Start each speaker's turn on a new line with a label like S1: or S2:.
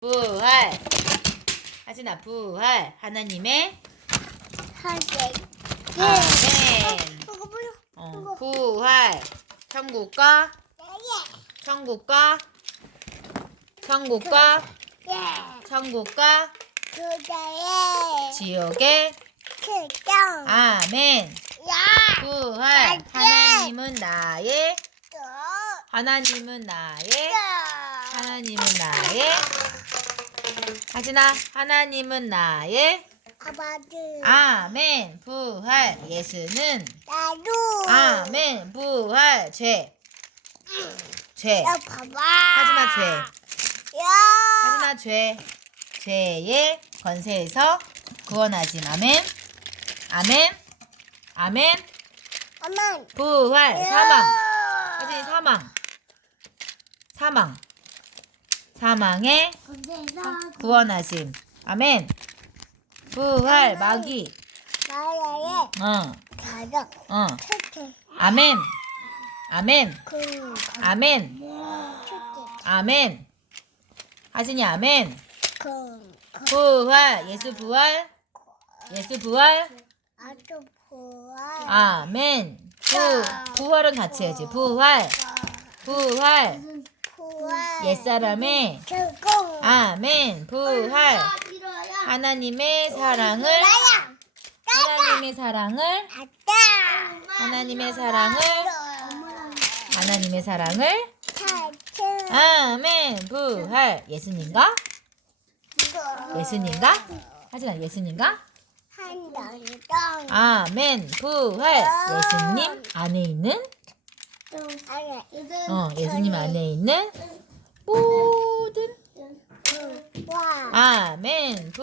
S1: 부활. 하진아 부활. 하나님의. 아멘.
S2: 이거 뭐야?
S1: 어, 부활. 천국과
S2: 예.
S1: 천국과 천국과
S2: 예.
S1: 천국과 지옥의
S2: 결정.
S1: 아멘.
S2: 야.
S1: 부활.
S2: 맞지?
S1: 하나님은 나의
S2: 또.
S1: 하나님은 나의
S2: 또.
S1: 하나님은 나의 하진아 하나님은 나의
S2: 아빠들.
S1: 아멘 부활 예수는
S2: 나도.
S1: 아멘 부활 죄 죄.
S2: 야 봐봐.
S1: 하지마 죄.
S2: 야.
S1: 하지마 죄. 죄의 권세에서 구원하진 아멘. 아멘. 아멘.
S2: 엄마.
S1: 부활 사망. 하진이 사망. 사망. 사망의 구원하심. 아멘. 부활 마귀.
S2: 나라의
S1: 어.
S2: 가족.
S1: 어.
S2: 특히
S1: 아멘. 아멘.
S2: 그
S1: 아멘. 아멘. 하진이 아멘.
S2: 그
S1: 부활 예수 부활 예수 부활. 아멘 부 부활은 같이 해야지 부활 부활. 옛사람의. 아멘 부활 하나님의 사랑을. 하나님의 사랑을. 하나님의 사랑을 하나님의 사랑을. 아멘 부활 예수님과 예수님과 하진아 예수님과. 아멘 부활 예수님 안에 있는. 어 예수님 안에 있는 모든
S2: 와.
S1: 아멘 부